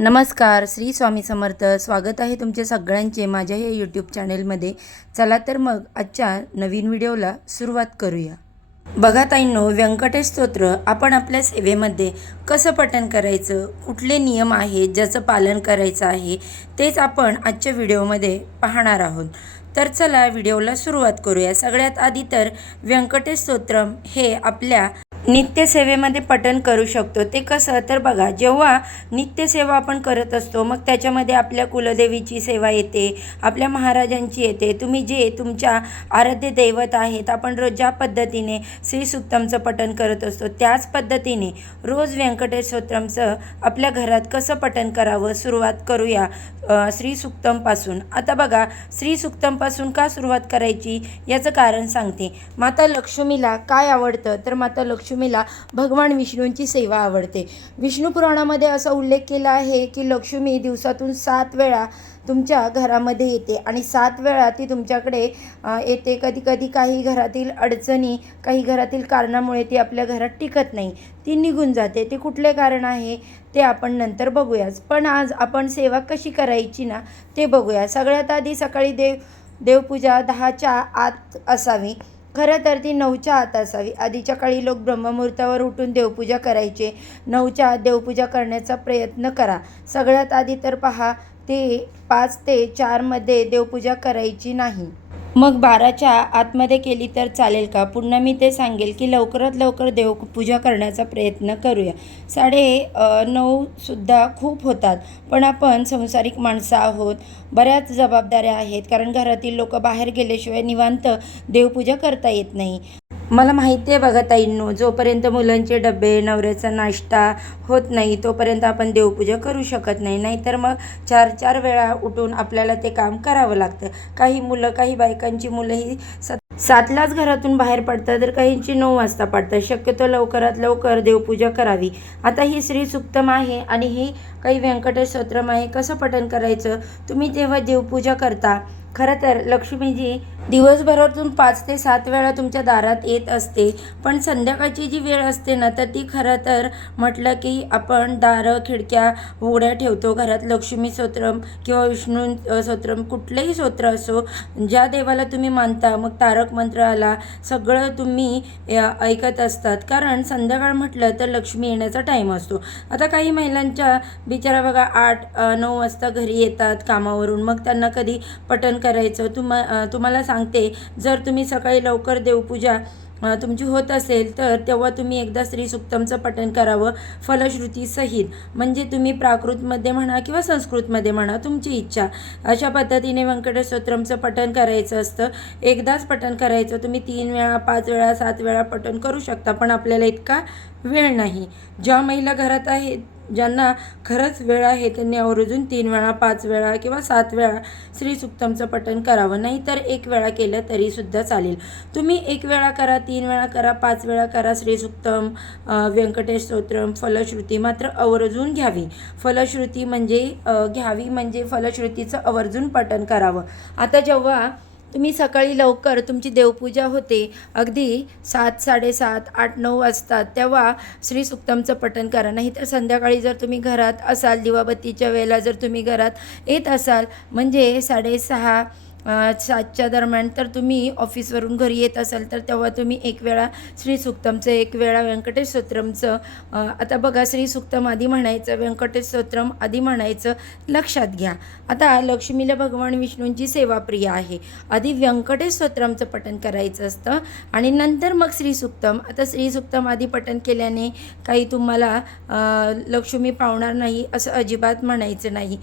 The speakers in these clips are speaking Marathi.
नमस्कार, श्री स्वामी समर्थ. स्वागत आहे तुमचे सगळ्यांचे माझ्या या यूट्यूब चॅनेलमध्ये. चला तर मग आजच्या नवीन व्हिडिओला सुरुवात करूया. बघा ताईंनो, व्यंकटेश स्तोत्र आपण आपल्या सेवेमध्ये कसं पठण करायचं, कुठले नियम आहेत ज्याचं पालन करायचं आहे, तेच आपण आजच्या व्हिडिओमध्ये पाहणार आहोत. तर चला व्हिडिओला सुरुवात करूया. सगळ्यात आधी तर व्यंकटेश स्तोत्रम हे आपल्या नित्यसेवेमध्ये पठण करू शकतो. ते कसं तर बघा, जेव्हा नित्यसेवा आपण करत असतो मग त्याच्यामध्ये आपल्या कुलदेवीची सेवा येते, आपल्या महाराजांची येते. तुम्ही जे तुमच्या आराध्य दैवत आहेत, आपण रोज ज्या पद्धतीने श्रीसूक्तमचं पठण करत असतो त्याच पद्धतीने रोज व्यंकटेश स्तोत्रमचं आपल्या घरात कसं पठण करावं सुरुवात करूया श्रीसूक्तमपासून. आता बघा, श्रीसूक्तमपासून का सुरुवात करायची याचं कारण सांगते. माता लक्ष्मीला काय आवडतं तर माता लक्ष्मीला भगवान विष्णूंची सेवा आवडते. विष्णू पुराणामध्ये असा उल्लेख केला आहे की लक्ष्मी दिवसातून 7 वेळा तुमच्या घरामध्ये येते आणि 7 वेळा ती तुमच्याकडे येते. कधी कधी काही घरातील अडचणी, काही घरातील कारणामुळे ती आपल्या घरात टिकत नाही, ती निघून जाते. ते कुठले कारण आहे ते आपण नंतर बघूयाच, पण आज आपण सेवा कशी करायची ना ते बघूया. सगळ्यात आधी सकाळी देवपूजा 10च्या आत असावी. खरं तर ती 9च्या आत असावी. आधीच्या काळी लोक ब्रह्ममुहूर्तावर उठून देवपूजा करायचे. 9च्या आत देवपूजा करण्याचा प्रयत्न करा. सगळ्यात आधी तर पहा, ते 5 ते 4 मध्ये देवपूजा करायची नाही. मग 12च्या आतमध्ये केली तर चालेल का? पुन्हा मी ते सांगेल की लवकरात लवकर देवपूजा करण्याचा प्रयत्न करूया. 9:30 सुद्धा खूप होतात, पण आपण संसारिक माणसं आहोत, बऱ्याच जबाबदाऱ्या आहेत, कारण घरातील लोक बाहेर गेल्याशिवाय निवांत देवपूजा करता येत नाही. मला माहिती आहे बघा ताईंनो, जोपर्यंत मुलांचे डबे, नवऱ्याचा नाश्ता होत नाही तोपर्यंत आपण देवपूजा करू शकत नाही. नाहीतर मग 4 वेळा उठून आपल्याला ते काम करावं लागतं. काही बायकांची मुलं ही 7लाच घरातून बाहेर पडतात, तर काहींची 9 वाजता पडतात. शक्यतो लवकरात लवकर देवपूजा करावी. आता ही श्रीसूक्तम आहे आणि ही काही व्यंकटेश स्तोत्रम आहे. कसं पठण करायचं? तुम्ही जेव्हा देवपूजा करता, खरं तर लक्ष्मीजी दिवसभरातून 5 ते 7 वेळा तुमच्या दारात येत असते, पण संध्याकाळची जी वेळ असते ना तर ती खरं तर म्हटलं की आपण दारं खिडक्या उघड्या ठेवतो. घरात लक्ष्मी स्तोत्रम किंवा विष्णू स्तोत्रम, कुठलंही स्तोत्र असो, ज्या देवाला तुम्ही मानता, मग तारक मंत्र आला, सगळं तुम्ही ऐकत असतात, कारण संध्याकाळ म्हटलं तर लक्ष्मी येण्याचा टाईम असतो. आता काही महिलांच्या बिचारा बघा 8-9 वाजता घरी येतात कामावरून, मग त्यांना कधी पठण करायचं? तुम्हाला सांगते, जर तुम्ही सकाळी लवकर देवपूजा तुमची होत असेल तर तेव्हा तुम्ही एकदा श्रीसूक्तमचं पठण करावं फलश्रुतीसहित. म्हणजे तुम्ही प्राकृतमध्ये म्हणा किंवा संस्कृतमध्ये म्हणा, तुमची इच्छा. अशा पद्धतीने व्यंकटेश स्तोत्रमचं पठण करायचं असतं. एकदाच पठण करायचं. तुम्ही 3 वेळा, 5 वेळा, 7 वेळा पठण करू शकता, पण आपल्याला इतका वेळ नाही. ज्या महिला घरात आहेत, ज्यांना खरंच वेळ आहे, त्यांनी आवर्जून 3 वेळा, 5 वेळा किंवा 7 वेळा श्रीसूक्तमचं पठण करावं. नाहीतर 1 वेळा केलं तरीसुद्धा चालेल. तुम्ही 1 वेळा करा, 3 वेळा करा, 5 वेळा करा श्रीसूक्तम, व्यंकटेश स्तोत्रम, फलश्रुती मात्र आवर्जून घ्यावी. फलश्रुती म्हणजे घ्यावी म्हणजे फलश्रुतीचं आवर्जून पठण करावं. आता जेव्हा तुम्ही सकाळी लवकर तुमची देवपूजा होते, अगदी 7, 7:30, 8-9 वाजतात, तेव्हा श्रीसूक्तमचं पठण करा. नाहीतर संध्याकाळी जर तुम्ही घरात असाल, दिवाबत्तीच्या वेळेला जर तुम्ही घरात येत असाल, म्हणजे 6:30, 7च्या दरम्यान, तर तुम्ही ऑफिसवरून घरी येत असाल तर तेव्हा तुम्ही 1 वेळा श्रीसूक्तमचं, 1 वेळा व्यंकटेश स्तोत्रमचं. आता बघा, श्रीसूक्तम आधी म्हणायचं, व्यंकटेश स्तोत्रम आधी म्हणायचं, लक्षात घ्या. आता लक्ष्मीला भगवान विष्णूंची सेवा प्रिय आहे. आधी व्यंकटेश स्तोत्रमचं पठण करायचं असतं आणि नंतर मग श्रीसूक्तम. आता श्रीसूक्तम आधी पठण केल्याने काही तुम्हाला लक्ष्मी पावणार नाही असं अजिबात म्हणायचं नाही,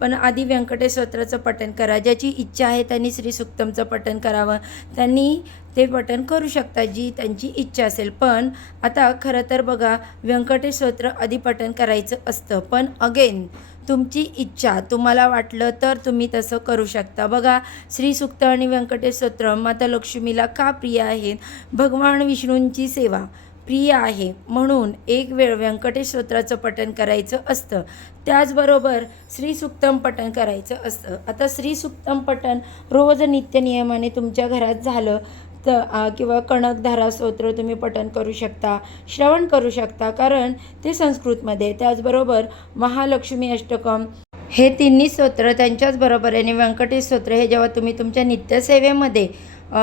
पण आधी व्यंकटेश स्तोत्राचं पठण करा. ज्याची इच्छा आहे त्यांनी श्रीसूक्तमचं पठण करावं, त्यांनी ते पठण करू शकतात, जी त्यांची इच्छा असेल. पण आता खरं तर बघा, व्यंकटेश स्तोत्र आधी पठण करायचं असतं, पण अगेन तुमची इच्छा, तुम्हाला वाटलं तर तुम्ही तसं करू शकता. बघा, श्रीसूक्त आणि व्यंकटेश स्तोत्र माता लक्ष्मीला का प्रिय आहेत? भगवान विष्णूंची सेवा प्रिय आहे म्हणून 1 वेळ व्यंकटेश स्तोत्राचं पठण करायचं असतं. त्याचबरोबर श्रीसूक्तम पठण करायचं असतं. आता श्रीसूक्तम पठण रोज नित्यनियमाने तुमच्या घरात झालं किंवा कणकधारा स्तोत्र तुम्ही पठण करू शकता, श्रवण करू शकता, कारण ते संस्कृतमध्ये. त्याचबरोबर महालक्ष्मी अष्टकम हे तिन्ही स्तोत्र त्यांच्याच बरोबरीने व्यंकटेश स्तोत्र हे जेव्हा तुम्ही तुमच्या नित्यसेवेमध्ये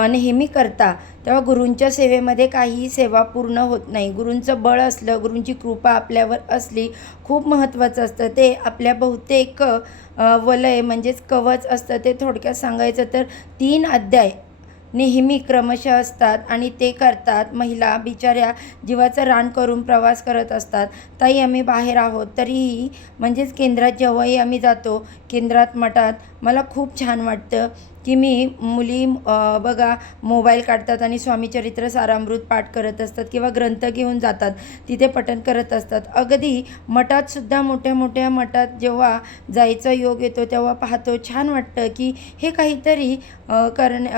नेहमी करता, तेव्हा गुरूंच्या सेवेमध्ये काहीही सेवा पूर्ण होत नाही. गुरूंचं बळ असलं, गुरूंची कृपा आपल्यावर असली, खूप महत्त्वाचं असतं ते. आपल्या बहुतेक वलय म्हणजेच कवच असतं ते. थोडक्यात सांगायचं तर 3 अध्याय नेहमी क्रमशः असतात आणि ते करतात. महिला बिचाऱ्या जीवाचं रान करून प्रवास करत असतात. ताई आम्ही बाहेर आहोत तरीही, म्हणजेच केंद्रात जेव्हाही आम्ही जातो, केंद्रात मठात, मला खूप छान वाटतं की मुली बघा मोबाईल काढतात आणि स्वामीचरित्र सारामृत पाठ करत असतात किंवा ग्रंथ घेऊन जातात, तिथे पठण करत असतात. अगदी मठातसुद्धा, मोठ्या मोठ्या मठात जेव्हा जायचा योग येतो तेव्हा पाहतो, छान वाटतं की हे काहीतरी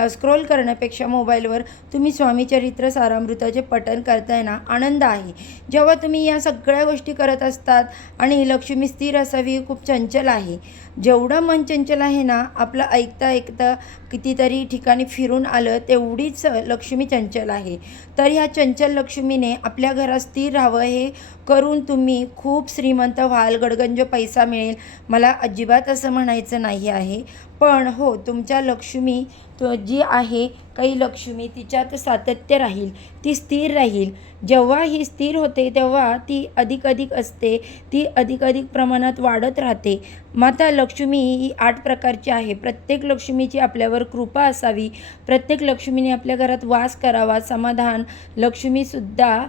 स्क्रोल करण्यापेक्षा मोबाईलवर तुम्ही स्वामीचरित्र सारामृताचे पठण करताय ना, आनंद आहे. जेव्हा तुम्ही या सगळ्या गोष्टी करत असतात आणि लक्ष्मी स्थिर असावी, खूप चंचल आहे. जेवढं मन चंचल आहे ना, आपलं ऐकता ऐकता कितीतरी ठिकाणी फिरून आलं तेवढीच लक्ष्मी चंचल आहे. तर ह्या चंचल लक्ष्मीने आपल्या घरात स्थिर राहावं, हे करून तुम्ही खूप श्रीमंत व्हाल, गडगंज पैसा मिळेल. मला अजिबात असं म्हणायचं नाही आहे, पण हो, तुमच्या लक्ष्मी जी आहे, काही लक्ष्मी तिच्यात सातत्य राहील, ती स्थिर राहील. जेव्हा ही स्थिर होते तेव्हा ती अधिक असते, ती अधिक प्रमाणात वाढत राहते. माता लक्ष्मी ही 8 प्रकारची आहे. प्रत्येक लक्ष्मीची आपल्यावर कृपा असावी, प्रत्येक लक्ष्मीने आपल्या घरात वास करावा. समाधान लक्ष्मीसुद्धा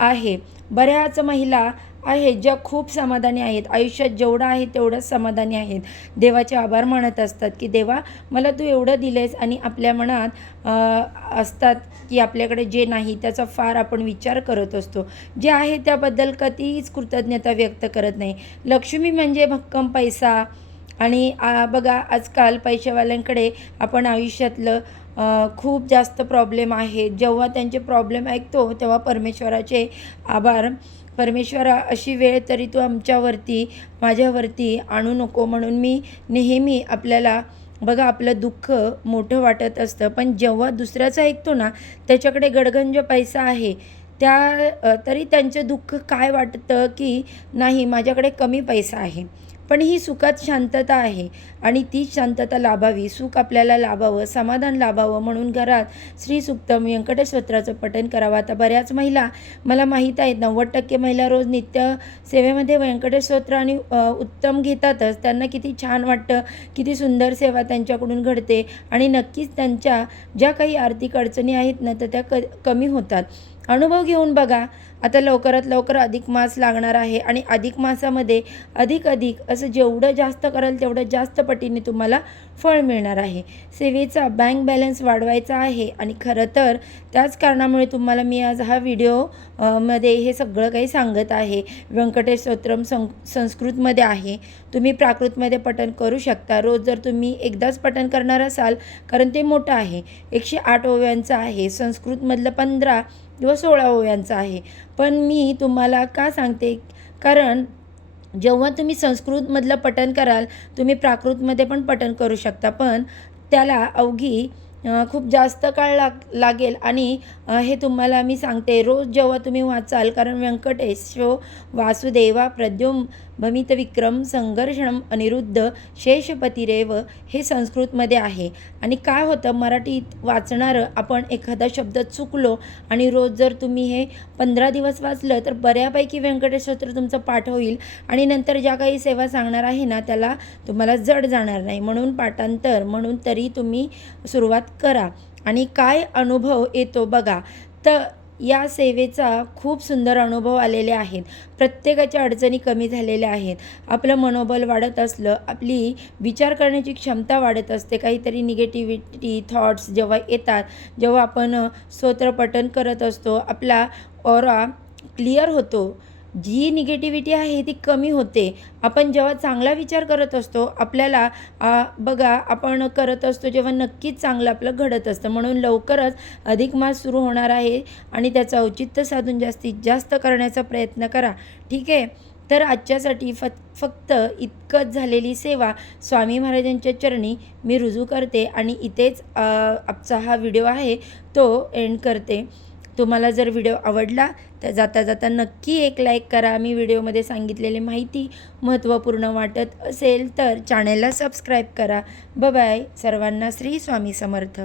आहे. बऱ्याच महिला आहेत ज्या खूप समाधानी आहेत, आयुष्यात जेवढं आहे तेवढंच समाधानी आहेत. देवाचे आभार मानत असतात की देवा मला तू एवढं दिलेस, आणि आपल्या मनात असतात की आपल्याकडे जे नाही त्याचा फार आपण विचार करत असतो. जे आहे त्याबद्दल कधीच कृतज्ञता व्यक्त करत नाही. लक्ष्मी म्हणजे भक्कम पैसा. आणि बघा आजकाल पैशावाल्यांकडे आपण आयुष्यातलं खूप जास्त प्रॉब्लेम आहेत. जेव्हा त्यांचे प्रॉब्लेम ऐकतो तेव्हा परमेश्वराचे आभार. परमेश्वरा, अशी वेळ तरी तू आमच्यावरती, माझ्यावरती आणू नको. म्हणून मी नेहमी आपल्याला, बघा आपलं दुःख मोठं वाटत असतं, पण जेव्हा दुसऱ्याचं ऐकतो ना, त्याच्याकडे गडगंज पैसा आहे, तरी त्यांचं दुःख काय वाटतं की नाही, माझ्याकडे कमी पैसा आहे, पण ही सुखात शांतता आहे आणि ती शांतता लाभावी, सुख आपल्याला लाभावं, समाधान लाभावं म्हणून घरात श्री सुक्तम व्यंकटेश स्तोत्राचं पठण करावं. आता बऱ्याच महिला, मला माहीत आहेत 90% महिला रोज नित्य सेवेमध्ये व्यंकटेश स्तोत्र आणि उत्तम घेतातच. त्यांना किती छान वाटतं, किती सुंदर सेवा त्यांच्याकडून घडते आणि नक्कीच त्यांच्या ज्या काही आर्थिक अडचणी आहेत ना, तर त्या कमी होतात. अनुभव घेऊन बघा. आता लवकरात लवकर अधिक मास लागणार आहे आणि अधिक मासामध्ये अधिक असं जेवढं जास्त कराल तेवढं जास्त पटीने तुम्हाला फळ मिळणार आहे. सेवेचा बँक बॅलन्स वाढवायचा आहे आणि खरं तर त्याच कारणामुळे तुम्हाला मी आज हा व्हिडिओ मध्ये हे सगळं काही सांगत आहे. व्यंकटेश स्तोत्रम संस्कृतमध्ये आहे, तुम्ही प्राकृतमध्ये पठण करू शकता. रोज जर तुम्ही एकदाच पठण करणार असाल, कारण ते मोठं आहे, 108 ओव्यांचं आहे, संस्कृतमधलं 15 किंवा 16 ओव्यांचं आहे. पण मी तुम्हाला का सांगते, कारण जेव्हा तुम्ही संस्कृतमधलं पठण कराल, तुम्ही प्राकृतमध्ये पण पठण करू शकता, पण त्याला अवघी खूप जास्त काळ लागेल. आणि हे तुम्हाला मी सांगते, रोज जेव्हा तुम्ही वाचाल, कारण व्यंकटेशो वासुदेवा प्रद्युम भमित विक्रम संघर्षणम अनिरुद्ध शेषपतिरेव हे संस्कृतमध्ये आहे. आणि काय होतं, मराठीत वाचणारं आपण एखादा शब्द चुकलो आणि रोज जर तुम्ही हे 15 दिवस वाचलं तर बऱ्यापैकी व्यंकटेश स्तोत्र तुमचं पाठ होईल आणि नंतर ज्या काही सेवा सांगणार आहे ना, त्याला तुम्हाला जड जाणार नाही. म्हणून पाठांतर, म्हणून तरी तुम्ही सुरुवात करा आणि काय अनुभव येतो बघा. तर या सेवेचा खूप सुंदर अनुभव आलेले आहेत. प्रत्येकाच्या अडचणी कमी झालेल्या आहेत. आपलं मनोबल वाढत असलं, आपली विचार करण्याची क्षमता वाढत असते. काहीतरी निगेटिव्हिटी थॉट्स जेव्हा येतात, जेव्हा आपण स्तोत्र पठण करत असतो, आपला ऑरा क्लिअर होतो. जी निगेटिव्हिटी आहे ती कमी होते. आपण जेव्हा चांगला विचार करत असतो, आपल्याला बघा आपण करत असतो जेव्हा नक्कीच चांगलं आपलं घडत असतं. म्हणून लवकरच अधिक मास सुरू होणार आहे आणि त्याचं औचित्य साधून जास्तीत जास्त करण्याचा प्रयत्न करा. ठीक आहे. तर आजच्यासाठी फक्त इतकंच झालेली सेवा स्वामी महाराजांच्या चरणी मी रुजू करते आणि इथेच आजचा हा व्हिडिओ आहे तो एंड करते. तुम्हाला जर व्हिडिओ आवडला तर जाता जाता नक्की एक लाईक करा. मी व्हिडिओमध्ये सांगितलेली माहिती महत्त्वपूर्ण वाटत असेल तर चॅनेलला सबस्क्राईब करा. बाय. सर्वांना श्री स्वामी समर्थ.